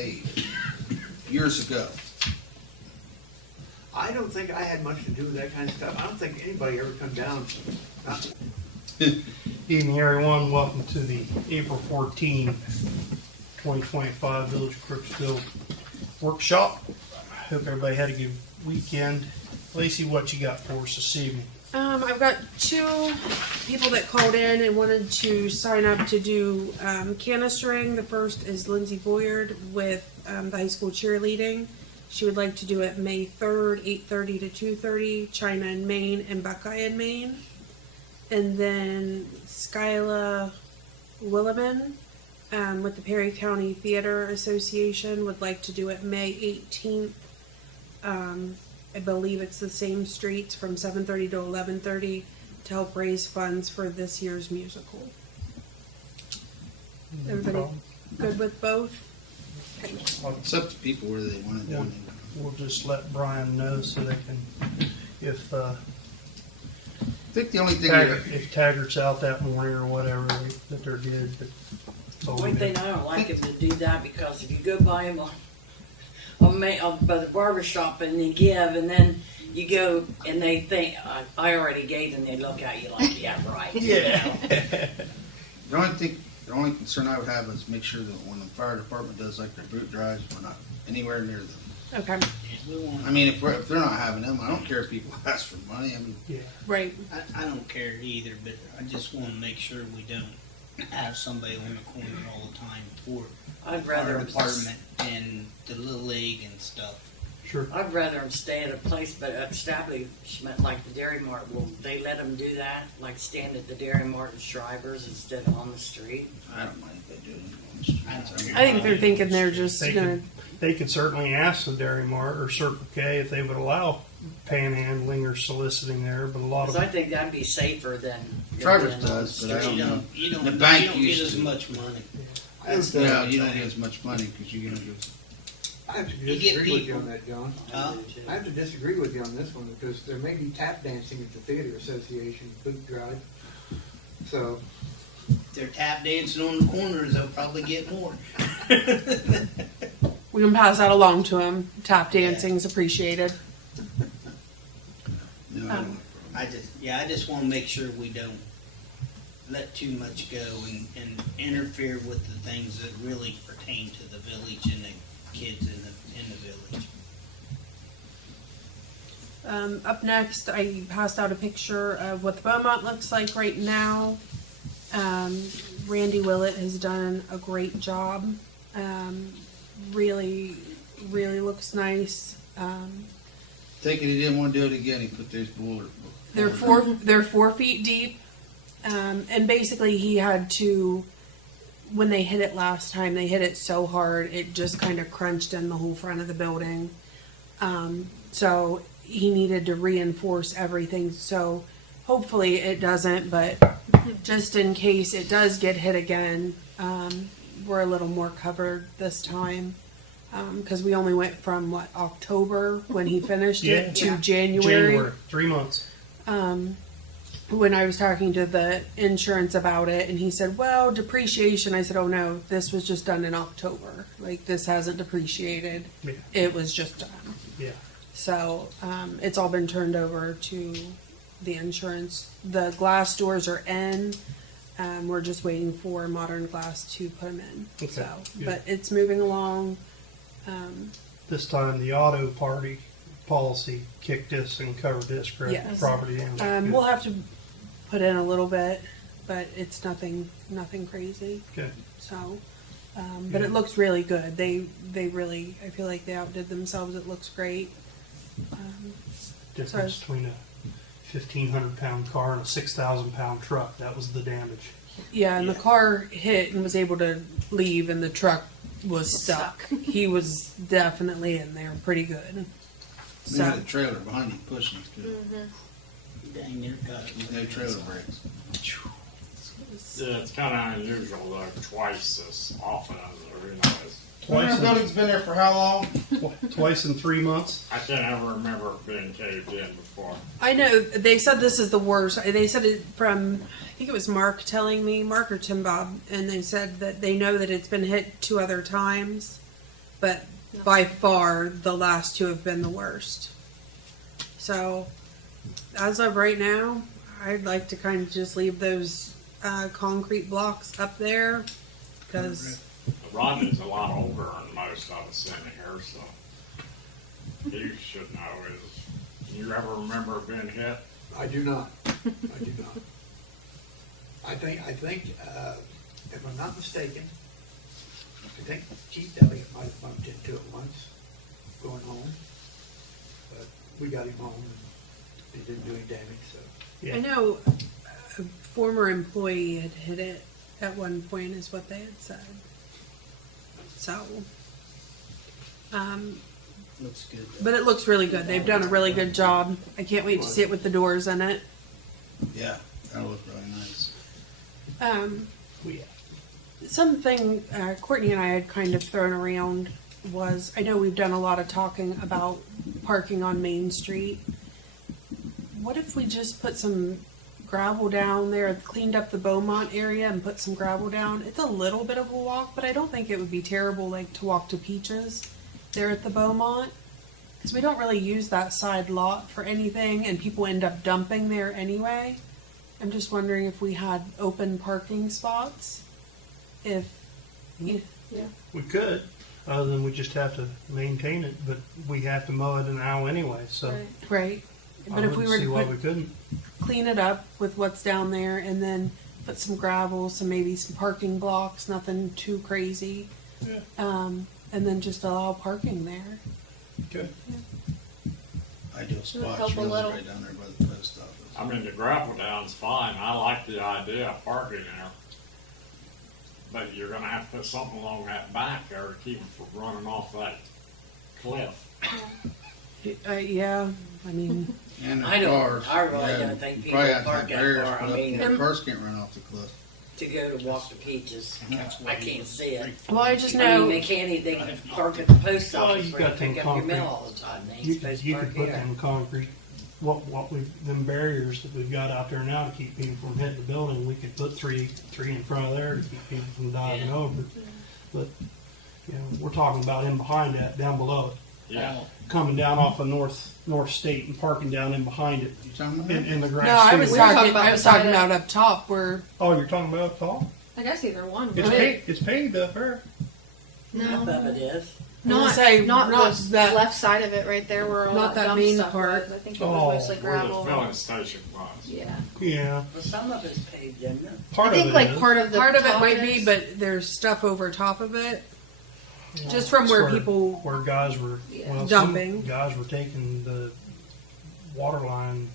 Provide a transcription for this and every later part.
paved years ago. I don't think I had much to do with that kind of stuff. I don't think anybody ever come down. Evening, everyone. Welcome to the April 14, 2025 Village of Crooksville workshop. Hope everybody had a good weekend. Lacey, what you got for us this evening? I've got two people that called in and wanted to sign up to do canistering. The first is Lindsay Boyard with the high school cheerleading. She would like to do it May 3rd, 8:30 to 2:30, China in Maine and Buckeye in Maine. And then Skyla Williman with the Perry County Theater Association would like to do it May 18th. I believe it's the same streets from 7:30 to 11:30 to help raise funds for this year's musical. Everybody good with both? It's up to people whether they want to do it. We'll just let Brian know so they can, if I think the only thing if Taggart's out that morning or whatever, that they're good. But One thing I don't like is to do that, because if you go by them by the barber shop and they give, and then you go and they think, I already gave, and they look at you like, yeah, right. yeah. The only concern I would have is make sure that when the fire department does like their boot drives, we're not anywhere near them. Okay. I mean, if they're not having them, I don't care if people ask for money. I mean, Yeah. Right. I don't care either, but I just want to make sure we don't have somebody on the corner all the time for I'd rather our department and the Little League and stuff. Sure. I'd rather them stay at a place, but establishment like the Dairy Mart, will they let them do that? Like stand at the Dairy Mart and Shrivers instead of on the street? I don't mind if they do it on the streets. I think they're thinking they're just They gonna. They could certainly ask the Dairy Mart or Circle K if they would allow panhandling or soliciting there, but a lot of Because I think that'd be safer than. Travis than on the does, but I street. don't know. You don't, The bank you don't used get as to. much money. That's Yeah, the- you don't get as much money because you're gonna give. I have to You get disagree with you people. on that, John. Huh? I have to disagree with you on this one, because there may be tap dancing at the Theater Association boot drive. So, If they're tap dancing on the corners, they'll probably get more. We can pass that along to them. Tap dancing's appreciated. No, I don't. I just want to make sure we don't let too much go and interfere with the things that really pertain to the village and the kids in the village. Up next, I passed out a picture of what the Beaumont looks like right now. Randy Willett has done a great job. Really, really looks nice. Take it, he didn't want to do it again. He put those boiler. They're 4 feet deep, and basically he had to. When they hit it last time, they hit it so hard it just kind of crunched in the whole front of the building. So he needed to reinforce everything. So hopefully it doesn't, but just in case it does get hit again, we're a little more covered this time. Because we only went from October when he finished it to January. 3 months. When I was talking to the insurance about it, and he said, well, depreciation. I said, oh no, this was just done in October. Like, this hasn't depreciated. Yeah. It was just done. Yeah. So it's all been turned over to the insurance. The glass doors are in. We're just waiting for Modern Glass to put them in. Okay, So, good. but it's moving along. This time the auto party policy kicked this and covered this, correct? Yes. Property damage. We'll have to put in a little bit, but it's nothing crazy. Okay. So, but it looks really good. They really, I feel like they outdid themselves. It looks great. Difference between a 1,500-pound car and a 6,000-pound truck. That was the damage. Yeah, and the car hit and was able to leave, and the truck was stuck. He was definitely in there pretty good. You had a trailer behind you pushing it. Dang, near got No trailer brakes. Yeah, it's kind of unusual though, twice as often as I realize. Twice in, building's been there for how long? twice in 3 months. I can't ever remember it being caved in before. I know they said this is the worst. They said it from, I think it was Mark telling me, Mark or Tim Bob, and they said that they know that it's been hit 2 other times, but by far the last two have been the worst. So, as of right now, I'd like to kind of just leave those concrete blocks up there because Rodney's a lot older than most of us in here, so he should know. You ever remember being hit? I do not. I do not. I think, if I'm not mistaken, I think Keith Elliott might have bumped into it once, going home. But we got him home and he didn't do any damage, so. Yeah. I know a former employee had hit it at one point, is what they had said. So, Looks good. but it looks really good. They've done a really good job. I can't wait to see it with the doors in it. Yeah, that'll look really nice. Yeah. Something Courtney and I had kind of thrown around was, I know we've done a lot of talking about parking on Main Street. What if we just put some gravel down there, cleaned up the Beaumont area and put some gravel down? It's a little bit of a walk, but I don't think it would be terrible like to walk to Peaches there at the Beaumont. Because we don't really use that side lot for anything and people end up dumping there anyway. I'm just wondering if we had open parking spots. If, We could, other than we just have to maintain it, but we have to mow it now anyway, so. right. I But if we wouldn't were see to why put, we couldn't. clean it up with what's down there and then put some gravel, maybe some parking blocks, nothing too crazy. Yeah. And then just allow parking there. Okay. Ideal would spot's help a really little. right down there by the post office. I mean, the gravel down's fine. I like the idea of parking there. But you're gonna have to put something along that back there to keep them from running off that cliff. Yeah, I mean, And I the don't- cars. I really yeah, don't think you people probably have to park have that barriers far. put I up, mean- the cars can't run off the cliff. To go to walk to Peaches. I can't see it. well, I just I mean, know, they can't, they can park at the post Well, office you where you got them pick up your concrete. mail all the time. They ain't You supposed could, to you park could put here. them concrete, them barriers that we've got out there now to keep people from hitting the building, we could put three in front of there to keep people from diving Yeah. over. But, you know, we're talking about in behind that, down below it, Yeah. coming down off of North State and parking down in behind it, You talking about in the grass. no, I too. was We were talking talking, about I was beside talking it. about up top where, Oh, you're talking about up top? I guess either one. It's paved up there. Half of No, it is. not say, not not the that- left side of it right there where all Not that that dump main stuff part. was. I think it was Oh, mostly Where gravel. the filling station was. Yeah, Yeah, Well, some of it's paved, isn't it? part I think of it like is. part of the part of it top might be, is- but there's stuff over top of it. Just from It's where people, where guys were, Yeah. well, Dumping. some guys were taking the water line.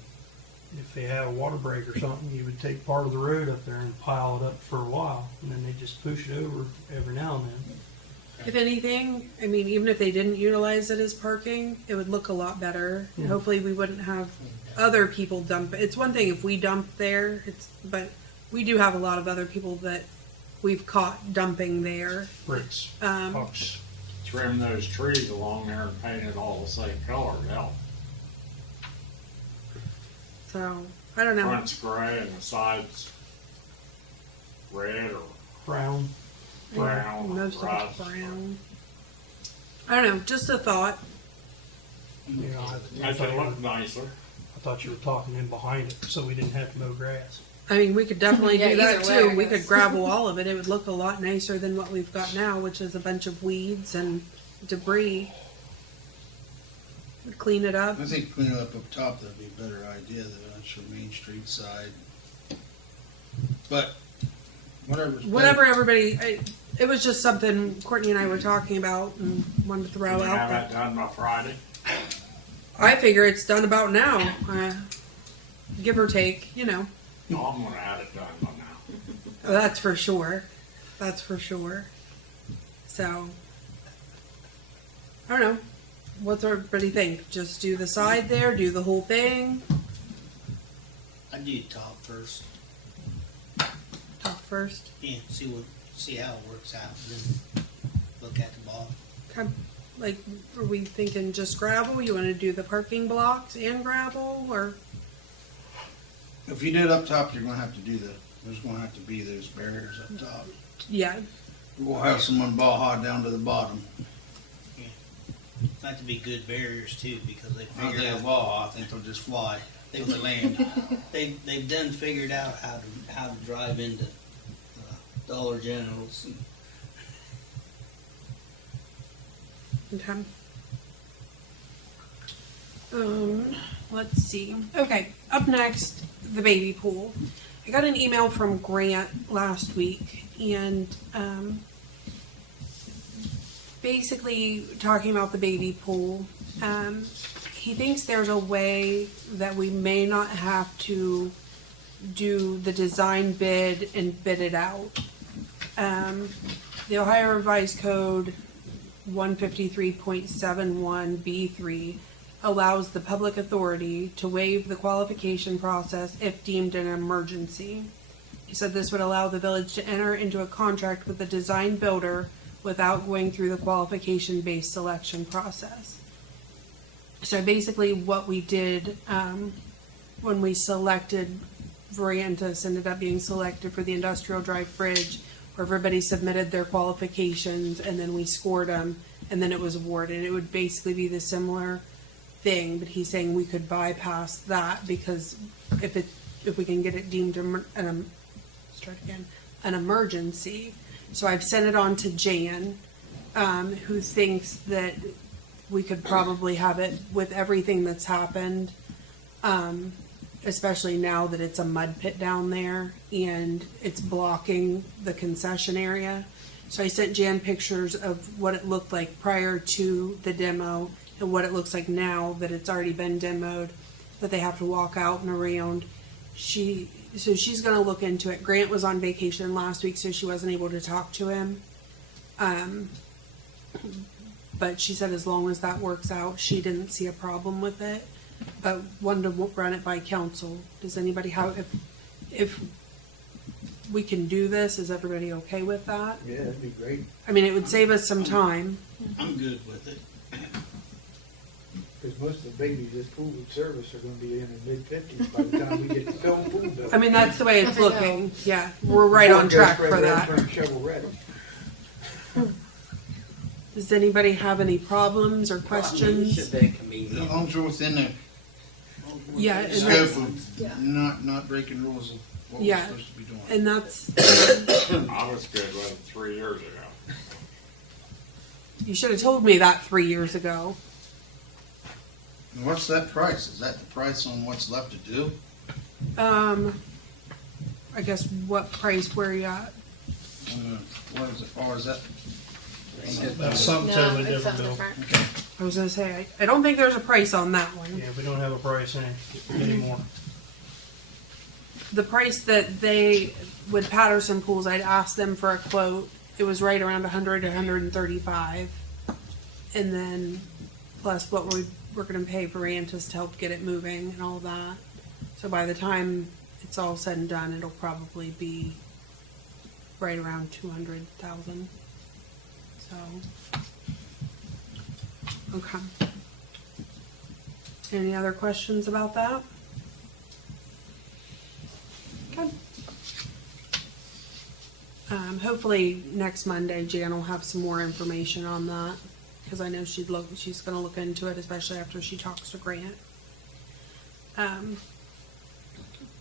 If they had a water break or something, you would take part of the road up there and pile it up for a while, and then they just push it over every now and then. if anything, I mean, even if they didn't utilize it as parking, it would look a lot better. Yeah. Hopefully we wouldn't have other people dump it. It's one thing if we dump there, but we do have a lot of other people that we've caught dumping there. Bricks, Um, pucks. Trim those trees along there and paint it all the same color. Now, so, I don't know. front's gray and the sides red or Brown. brown. Most of rust. it's brown. I don't know, just a thought. You know, I Make thought it you were- look nicer. I thought you were talking in behind it, so we didn't have to mow grass. I mean, we could definitely Yeah, do that either way, I too. We guess. could gravel all of it. It would look a lot nicer than what we've got now, which is a bunch of weeds and debris. We'd clean it up. I think cleaning it up top, that'd be a better idea than on your Main Street side. But, Whatever everybody, it was just something Courtney and I were talking about and wanted to throw Can you out have there. that done by Friday? I figure it's done about now, give or take, you know. No, I'm gonna have it done by now. That's for sure. That's for sure. So, I don't know. What's everybody think? Just do the side there, do the whole thing, I'd do top first. top first. Yeah, see how it works out, and then look at the ball. Okay. Like, are we thinking just gravel? You want to do the parking blocks and gravel, or if you do it up top, you're gonna have to there's gonna have to be those barriers up top. yeah? We'll have someone ball hog down to the bottom. Have to be good barriers too, because they Oh, figured they out, wall, I think they'll just fly. They would land. they've done figured out how to drive into Dollar Generals. Okay. Let's see. Okay, up next, the baby pool. I got an email from Grant last week, and basically talking about the baby pool. He thinks there's a way that we may not have to do the design bid and bid it out. The Ohio Revised Code 153.71B3 allows the public authority to waive the qualification process if deemed an emergency. He said this would allow the village to enter into a contract with the design builder without going through the qualification-based selection process. So basically what we did when we selected Variantis ended up being selected for the Industrial Drive Bridge, where everybody submitted their qualifications and then we scored them and then it was awarded. It would basically be the similar thing, but he's saying we could bypass that because if we can get it deemed an emergency. So I've sent it on to Jan, who thinks that we could probably have it with everything that's happened, especially now that it's a mud pit down there and it's blocking the concession area. So I sent Jan pictures of what it looked like prior to the demo and what it looks like now that it's already been demoed, that they have to walk out and around. So she's going to look into it. Grant was on vacation last week, so she wasn't able to talk to him. But she said as long as that works out, she didn't see a problem with it. But wanted to run it by council. Does anybody have, if we can do this, is everybody okay with that? Yeah, that'd be great. I mean, it would save us some time. I'm good with it. Because most of the babies this pool would service are gonna be in the mid-50s by the time we get the film pool built. I mean, that's the way it's I know. looking. Yeah, we're right on track for that. Shovel ready. Does anybody have any problems or You questions? should be a As comedian. long as we're within the Yeah, and scope that's, of Yeah. not breaking rules of what we're Yeah. supposed to be doing. and that's, I was good with it 3 years ago. you should have told me that 3 years ago. And what's that price? Is that the price on what's left to do? I guess what price were you at? What is it, or is that? That's something No, totally it's different, something Bill. different. I was gonna say, I don't think there's a price on that one. Yeah, we don't have a price anymore. The price that they, with Patterson Pools, I'd asked them for a quote. It was right around 100 to 135. And then plus what we're gonna pay for Antis to help get it moving and all that. So by the time it's all said and done, it'll probably be right around 200,000. So, okay. Any other questions about that? Okay. Hopefully next Monday Jan will have some more information on that, because I know she's gonna look into it, especially after she talks to Grant.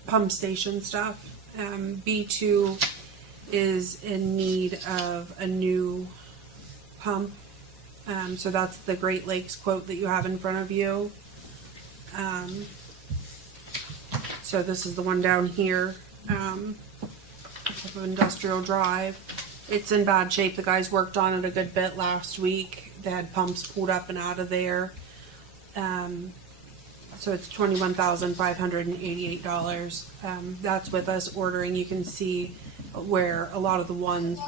Pump station stuff. B2 is in need of a new pump. So that's the Great Lakes quote that you have in front of you. So this is the one down here, of Industrial Drive. It's in bad shape. The guys worked on it a good bit last week. They had pumps pulled up and out of there. So it's $21,588. That's with us ordering. You can see where a lot of the ones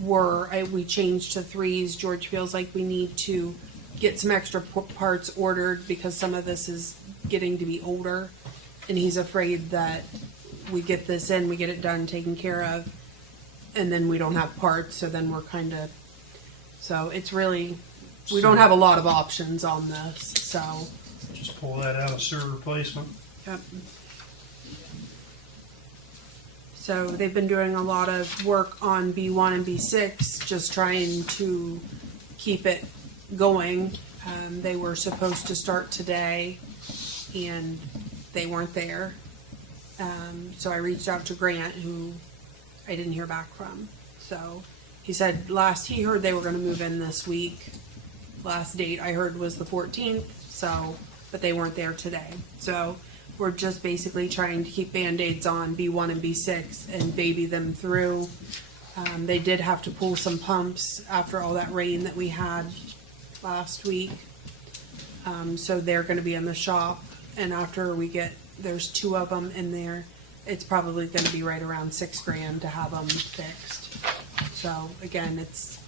were. We changed to 3s. George feels like we need to get some extra parts ordered because some of this is getting to be older, and he's afraid that we get this in, we get it done, taken care of, and then we don't have parts. So then we're so it's really, we don't have a lot of options on this. So. Just pull that out of sewer replacement. Yep. So they've been doing a lot of work on B1 and B6, just trying to keep it going. They were supposed to start today, and they weren't there. So I reached out to Grant, who I didn't hear back from. So he said last he heard they were going to move in this week. Last date I heard was the 14th. So, but they weren't there today. So we're just basically trying to keep Band-Aids on B1 and B6 and baby them through. They did have to pull some pumps after all that rain that we had last week. So they're going to be in the shop, and after we get, there's 2 of them in there, it's probably going to be right around $6,000 to have them fixed. So again, it's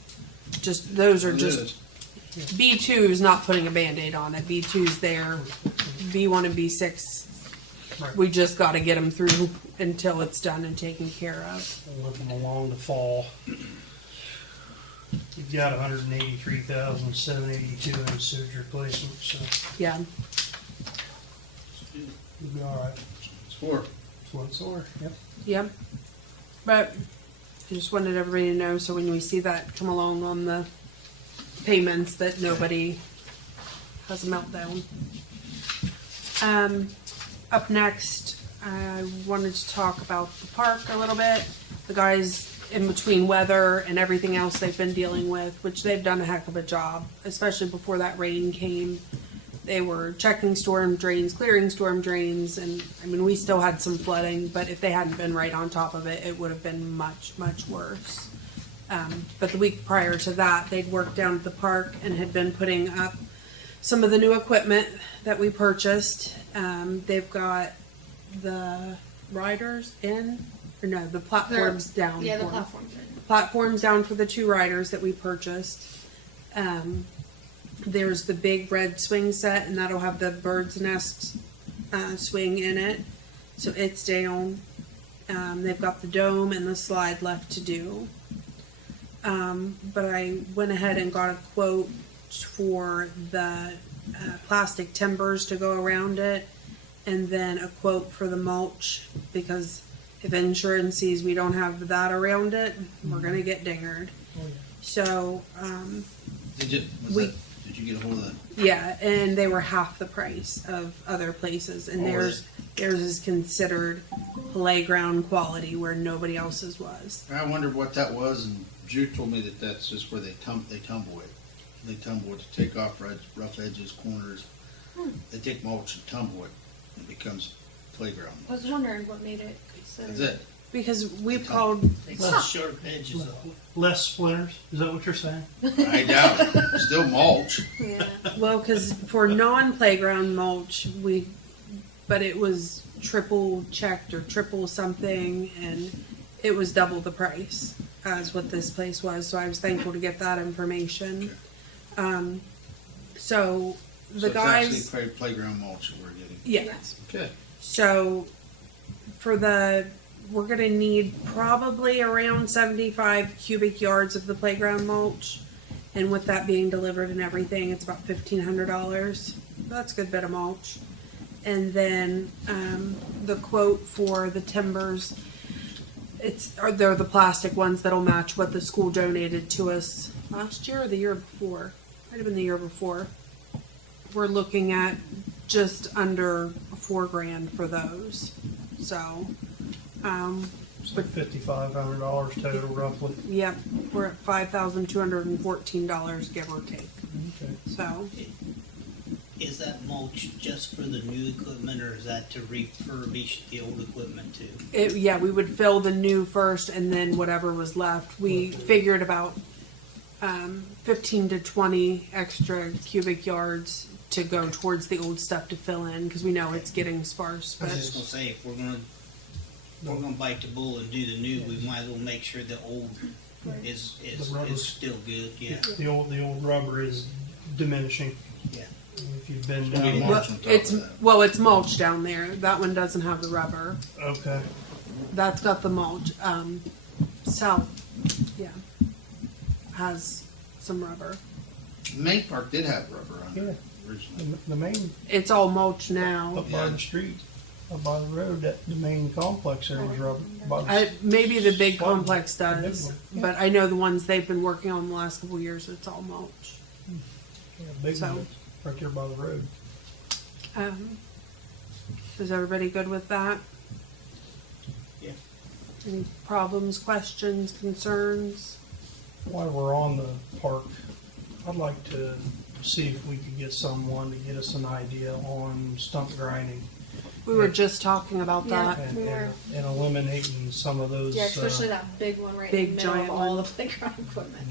just, those are just, B2 is not putting a Band-Aid on it. B2's there, B1 and B6, Right. we just got to get them through until it's done and taken care of. Looking along the fall. You've got 183,782 in sewage replacement, so Yeah. you'll be all right. Score. That's what it's for. Yep. Yep. But I just wanted everybody to know, so when we see that come along on the payments, that nobody has a meltdown. Up next, I wanted to talk about the park a little bit. The guys, in between weather and everything else they've been dealing with, which they've done a heck of a job, especially before that rain came. They were checking storm drains, clearing storm drains, and I mean, we still had some flooding, but if they hadn't been right on top of it, it would have been much, much worse. But the week prior to that, they'd worked down at the park and had been putting up some of the new equipment that we purchased. They've got the riders in, or no, the platforms down. Yeah, the for 'em. platforms. Platforms down for the 2 riders that we purchased. There's the big red swing set, and that'll have the bird's nest swing in it. So it's down. They've got the dome and the slide left to do. But I went ahead and got a quote for the plastic timbers to go around it, and then a quote for the mulch, because if insurance sees we don't have that around it, we're gonna get dingered. So, Did you get a hold of that? yeah, and they were half the price of other places, and theirs is considered playground quality where nobody else's was. I wondered what that was, and Drew told me that that's just where they tumble it. They tumble it to take off rough edges, corners. They take mulch and tumble it. It becomes playground. I was wondering what made it considered. That's it. Because we called, Takes the sharp edges off. Less splinters. Is that what you're saying? I doubt it. Still mulch. Yeah. well, because for non-playground mulch, but it was triple checked or triple something, and it was double the price as what this place was. So I was thankful to get that information. So the So guys, it's actually playground mulch that we're getting. yes. Okay. So for we're gonna need probably around 75 cubic yards of the playground mulch. And with that being delivered and everything, it's about $1,500. That's a good bit of mulch. And then, the quote for the timbers, they're the plastic ones that'll match what the school donated to us last year or the year before. Might have been the year before. We're looking at just under $4,000 for those. So, It's like $5,500 total, roughly. yep, we're at $5,214, give or take. Okay. So, Is that mulch just for the new equipment, or is that to refurbish the old equipment too? we would fill the new first, and then whatever was left. We figured about 15 to 20 extra cubic yards to go towards the old stuff to fill in, because we know it's getting sparse. I was But just gonna say, if we're gonna bite the bullet and do the new, we might as well make sure the old is The rubber. still good, yeah. The old rubber is diminishing. Yeah. If you've been We'll down get there. mulch on top it's of that. it's mulch down there. That one doesn't have the rubber. Okay. That's got the mulch. South, yeah, has some rubber. The main park did have rubber on Yeah. it originally. The main, It's all mulch now. up by the street, up by the road, the main complex there was rubber. By the Maybe the big One. complex does, but I know the ones they've been working on the last couple of years, it's all mulch. Yeah, big So- ones, right there by the road. Is everybody good with that? Yeah. Any problems, questions, concerns? While we're on the park, I'd like to see if we could get someone to get us an idea on stump grinding We were just talking about Yeah. that. and, We were. and eliminating some of those Yeah, especially that big one right big in the middle giant of all one. the playground equipment.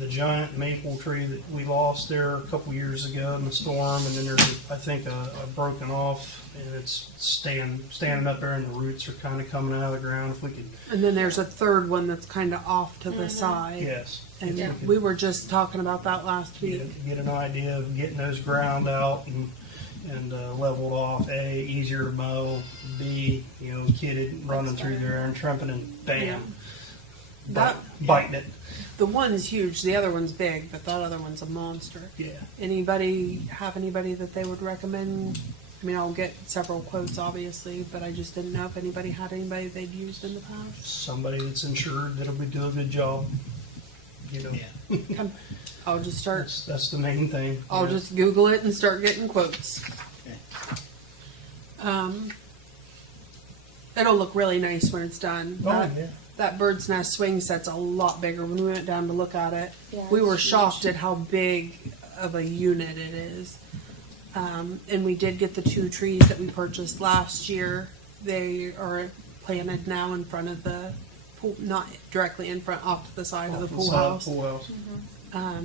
the giant maple tree that we lost there a couple years ago in the storm, and then there's I think a broken off, and it's standing up there, and the roots are kind of coming out of the ground. If we could, And then there's a third one that's kind of off to the side. yes, And if we were just talking about that last week. get an idea of getting those ground out and leveled off. A, easier to mow. B, kid running through there and trumping and bam, Yeah. That biting it. the one's huge, the other one's big, but that other one's a monster. Yeah. Anybody have anybody that they would recommend? I mean, I'll get several quotes, obviously, but I just didn't know if anybody had anybody they'd used in the past. Somebody that's insured that'll be do a good job. Yeah. I'll just start. That's the main thing. I'll Yeah. just Google it and start getting quotes. Okay. It'll look really nice when it's done. Oh, That, yeah. that bird's nest swing set's a lot bigger. When we went down to look at it, Yeah, we it's were huge. shocked at how big of a unit it is. And we did get the 2 trees that we purchased last year. They are planted now in front of the pool, not directly in front, off to the side of the pool house. Pool house.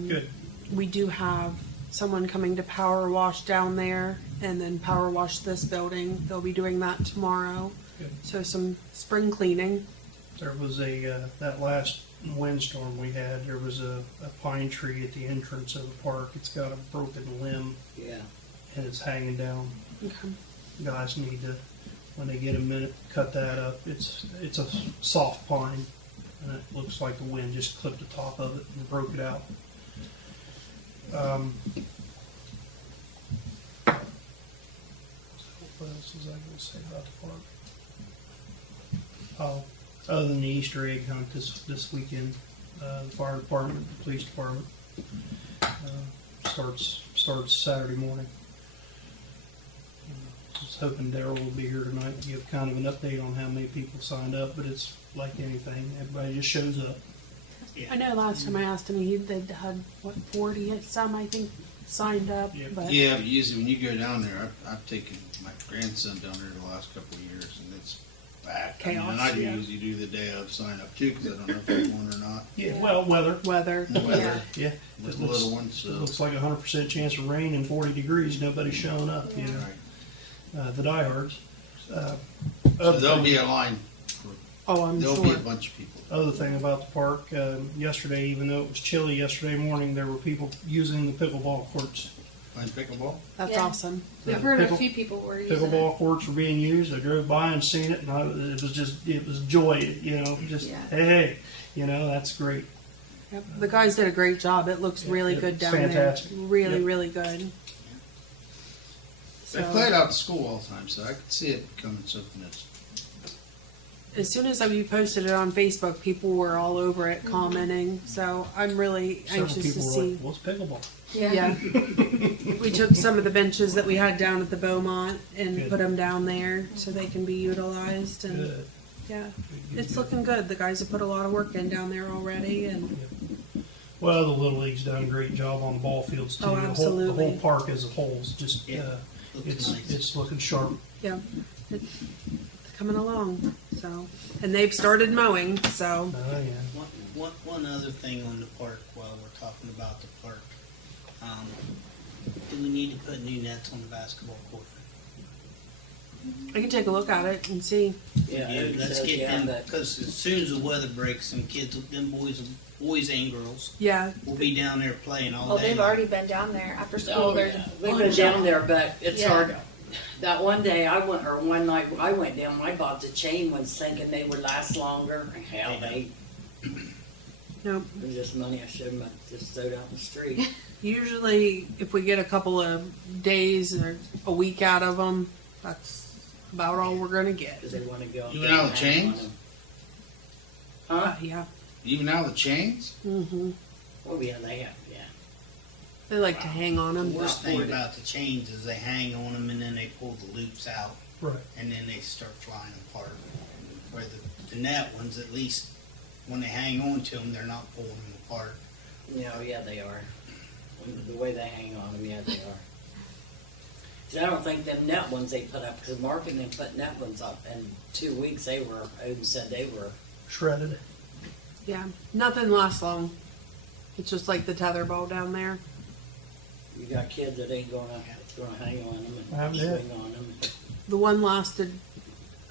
Good. We do have someone coming to power wash down there and then power wash this building. They'll be doing that tomorrow. Good. So some spring cleaning. There was that last windstorm we had, there was a pine tree at the entrance of the park. It's got a broken limb Yeah. and it's hanging down. Okay. Guys need to, when they get a minute, cut that up. It's a soft pine, and it looks like the wind just clipped the top of it and broke it out. What else was I going to say about the park? Oh, other than the Easter egg hunt this weekend, the fire department, the police department starts Saturday morning. I was hoping Daryl will be here tonight to give kind of an update on how many people signed up, but it's like anything, everybody just shows up. I know last time I asked him, they'd had, 40 some, I think, signed up. Yeah. But Yeah, but usually when you go down there, I've taken my grandson down there the last couple of years, and it's packed. Chaos, And I yeah. usually do the day of sign up too, because I don't know if I'm going or not. Yeah, well, weather. weather. The weather Yeah. with It the looks- little ones, It so. looks like 100% chance of rain and 40 degrees, nobody's showing up, you know, Right. the diehards. So Other there'll thing- be a line, Oh, I'm there'll be sure. a bunch of people. Other thing about the park, yesterday, even though it was chilly yesterday morning, there were people using the pickleball courts. Playing pickleball? That's Yeah. awesome. We've heard a Pickle- few people were using Pickleball it. courts were being used. I drove by and seen it, and it was joy, just, Yeah. hey, that's great. Yep. The guys did a great job. It looks really Yeah, good down fantastic. there. Really, Yep. really good. They play it out at school all the time, so I could see it becoming something that's, As soon as we posted it on Facebook, people were all over it Mm-hmm. commenting. So I'm really Several anxious to people were see. like, what's pickleball? Yeah. We took some of the benches that we had down at the Beaumont and Good. put them down there so they can be utilized. And Good. yeah, Good, it's good. looking good. The guys have put a lot of work in down there already. And Well, the Little League's done a great job on the ball fields too. Oh, The absolutely. whole park as a whole is just, Yeah. Looks it's nice. it's looking sharp. yeah, it's coming along. So, and they've started mowing. So Oh, yeah. One other thing on the park while we're talking about the park. Do we need to put new nets on the basketball court? I can take a look at it and see. Yeah, Eric Let's says, get yeah, them, but because as soon as the weather breaks, some kids, them boys and girls Yeah, will be down there playing all Oh, day. they've long. already been down there after school. oh, There's yeah. a We've bunch been of down them. there, but it's Yeah. hard. That one day one night I went down, I bought the chain ones thinking they would last longer. Hell, they, no. it was just money I showed them, I just stowed out in the street. Usually, if we get a couple of days or a week out of them, that's about all we're gonna get. Cause they wanna go. up You there know and the hang on chains? them. Huh? Yeah. even out of the chains? Mm-hmm. Oh, yeah, they have, yeah. They like to hang on The them. worst thing about the chains is they hang on them and then they pull the loops out Right. and then they start flying apart. Where the net ones, at least when they hang on to them, they're not pulling them apart. Yeah, they are. The way they hang on them, yeah, they are. 'Cause I don't think them net ones they put up, because Mark and them put net ones up, and 2 weeks Odin said they were. Shredded. Yeah, nothing lasts long. It's just like the tetherball down there. You got kids that ain't gonna hang on them I and bet. swing on them. The one lasted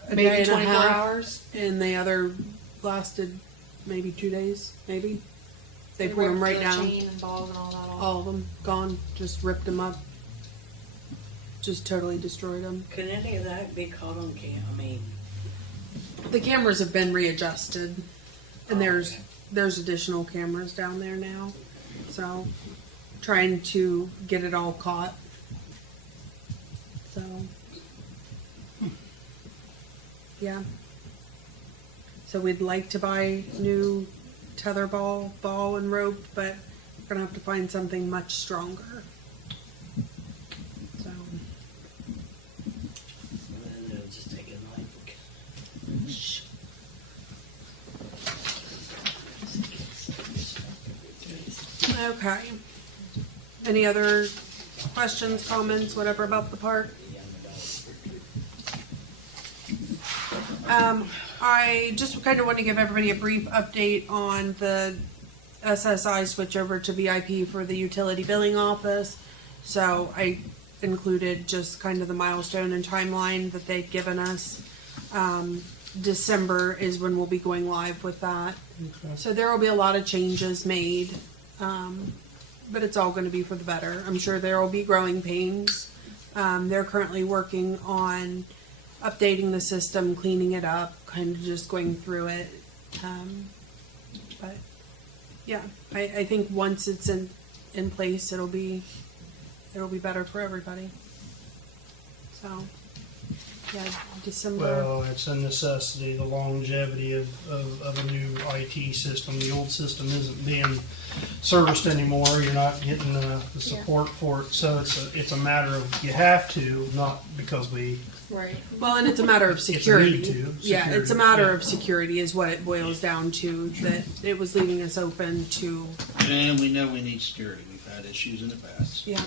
a Maybe day and a 24 half, hours. and the other lasted maybe 2 days, maybe. They pulled them ripped right the down. Chain and balls and all that off. All of them gone. Just ripped them up. Just totally destroyed them. Can any of that be caught on cam? I mean, The cameras have been readjusted, and Oh, there's okay. there's additional cameras down there now. So, trying to get it all caught. So, yeah. So we'd like to buy new tetherball, ball, and rope, but we're gonna have to find something much stronger. So, and then it'll just take a knife. okay. Any other questions, comments, whatever about the park? I just kind of want to give everybody a brief update on the SSI switch over to VIP for the utility billing office. So I included just kind of the milestone and timeline that they've given us. December is when we'll be going live with that. Okay. So there will be a lot of changes made, but it's all going to be for the better. I'm sure there will be growing pains. They're currently working on updating the system, cleaning it up, kind of just going through it. But yeah, I think once it's in place, it'll be better for everybody. So yeah, December. Well, it's a necessity, the longevity of a new IT system. The old system isn't being serviced anymore. You're not getting the support for it. So it's a matter of you have to, not because we. Right. Well, and it's a matter of It's a security. need to. Yeah, it's a Security, matter yeah. of security is what it boils down to, that it was leaving us open to, And we know we need security. We've had issues in the past. yeah.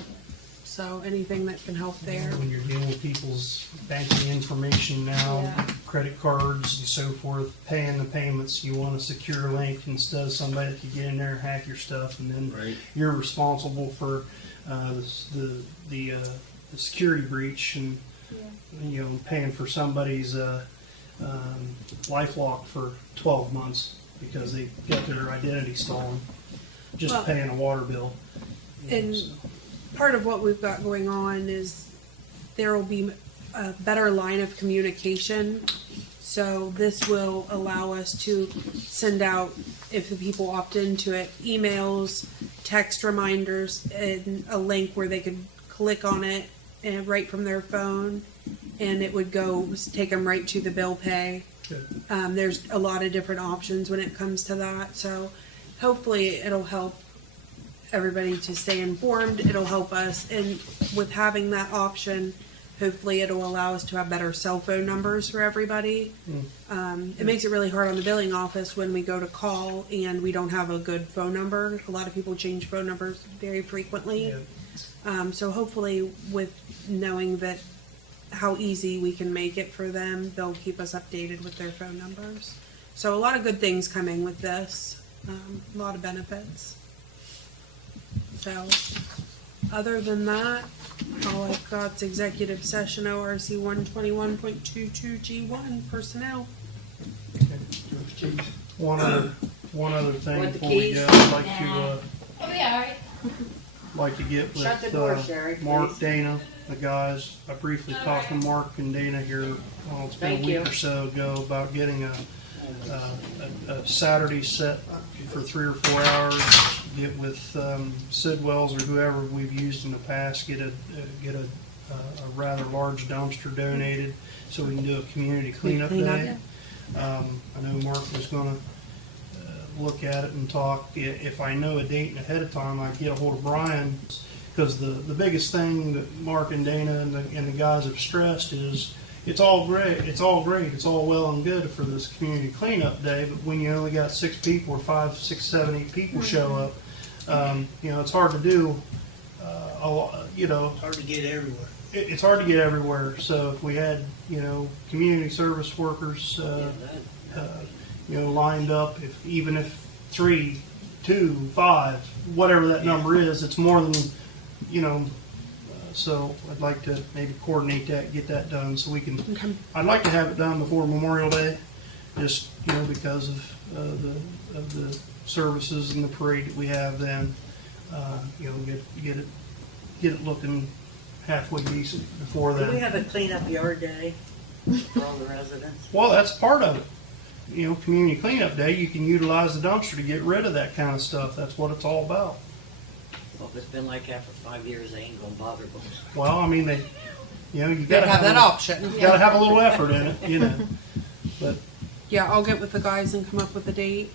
So anything that can help there. When you're dealing with people's banking information now, Yeah. credit cards and so forth, paying the payments, you want a secure link instead of somebody that could get in there and hack your stuff, and then Right. you're responsible for the security breach and paying for somebody's LifeLock for 12 months because they got their identity stolen, just Well, paying a water bill. and So, part of what we've got going on is there will be a better line of communication. So this will allow us to send out, if the people opt into it, emails, text reminders, and a link where they could click on it and right from their phone, and it would go take them right to the bill pay. good. There's a lot of different options when it comes to that. So hopefully it'll help everybody to stay informed. It'll help us. And with having that option, hopefully it'll allow us to have better cell phone numbers for everybody. It makes it really hard on the billing office when we go to call and we don't have a good phone number. A lot of people change phone numbers very frequently. Yeah. So hopefully with knowing that how easy we can make it for them, they'll keep us updated with their phone numbers. So a lot of good things coming with this, a lot of benefits. So other than that, all I've got is executive session ORC 121.22 G1 personnel. One other thing Want the before we keys? go, I'd like to Oh, yeah, alright. like to get Shut the with door, Sherry, Mark, please. Dana, the guys. I briefly talked to Mark and Dana here. Well, it's been Thank a week you. or so ago about getting a Saturday set for 3 or 4 hours. Get with Sidwell's or whoever we've used in the past. Get a rather large dumpster donated so we can do a community cleanup Cleanup. day. I know Mark was going to look at it and talk. If I know a date ahead of time, I get a hold of Brian. Because the biggest thing that Mark and Dana and the guys have stressed is it's all great. It's all well and good for this community cleanup day, but when you only got 6 people or 5, 6, 7, 8 people show up, it's hard to do. It's hard to get everywhere. It's hard to get everywhere. So if we had community service workers lined up, even if 3, 2, 5, whatever that number is, it's more than so I'd like to maybe coordinate that, get that done so we can. Okay. I'd like to have it done before Memorial Day, just because of the services and the parade that we have then. Get it looking halfway decent before Do we then. have a cleanup yard day for all the residents? Well, that's part of it. Community cleanup day, you can utilize the dumpster to get rid of that kind of stuff. That's what it's all about. Well, if it's been like that for 5 years, they ain't gonna bother them. Well, I mean, you They gotta have that a- option. You gotta have a little effort in it, But Yeah, I'll get with the guys and come up with a date.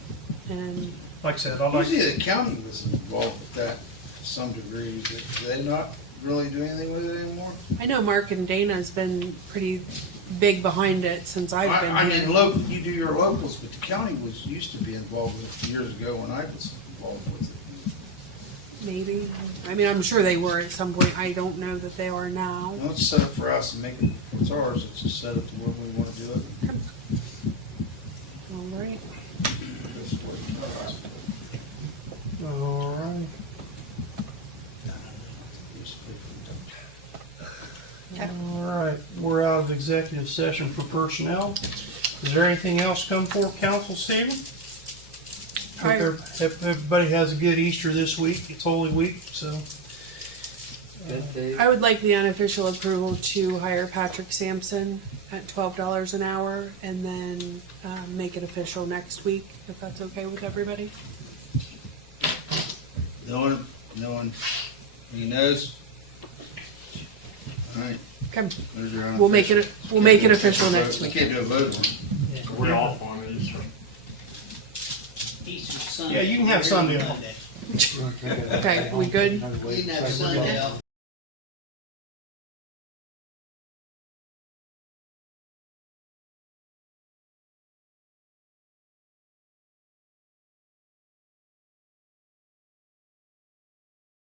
And like I said, I'd like. Usually the county was involved with that to some degree. Do they not really do anything with it anymore? I know Mark and Dana's been pretty big behind it since I've been I here. mean, you do your locals, but the county used to be involved with it years ago when I was involved with it. Maybe. I mean, I'm sure they were at some point. I don't know that they are now. Well, it's set up for us and make it, it's ours, it's just set up to where we want to do it. All right. That's what it's All right. All right. We're out of executive session for personnel. Is there anything else come for council, Stephen? Hope everybody has a good Easter this week. It's Holy Week, so. Good food. I would like the unofficial approval to hire Patrick Sampson at $12 an hour and then make it official next week, if that's okay with everybody. No one, he knows. All right. Okay. There's your We'll make it unofficial. official next We week. can't do a vote on it. We're off on Easter. Easter Sunday. Yeah, you can have Sunday off. Monday. Okay, we good? We can have Sunday off.